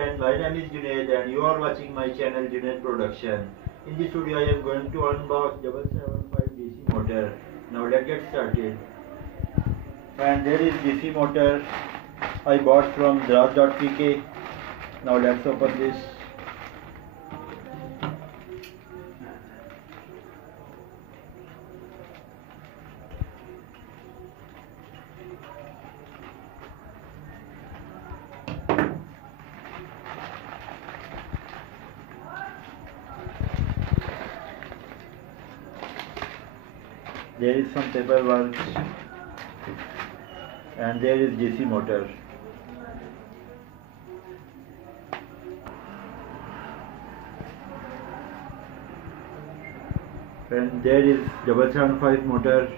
And my name is Junaid and you are watching my channel Junaid Production. In this video I am going to unbox 775 DC motor. Now let's get started. And there is DC motor I bought from Draz.pk. Now let's open this. There is some paperwork and there is DC motor. And there is 775 motor.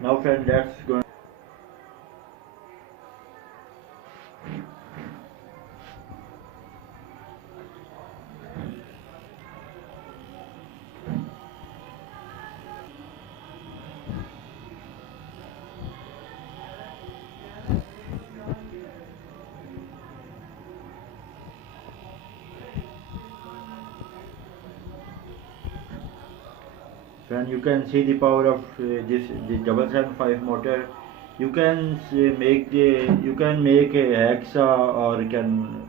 Now friend, let's go. And you can see the power of this 775 motor. You can make a hexa or can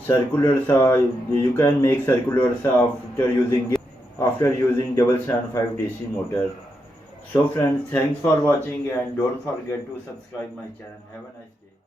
circular saw. You can make circular saw after using 775 DC motor. So friends, thanks for watching and don't forget to subscribe my channel. Have a nice day.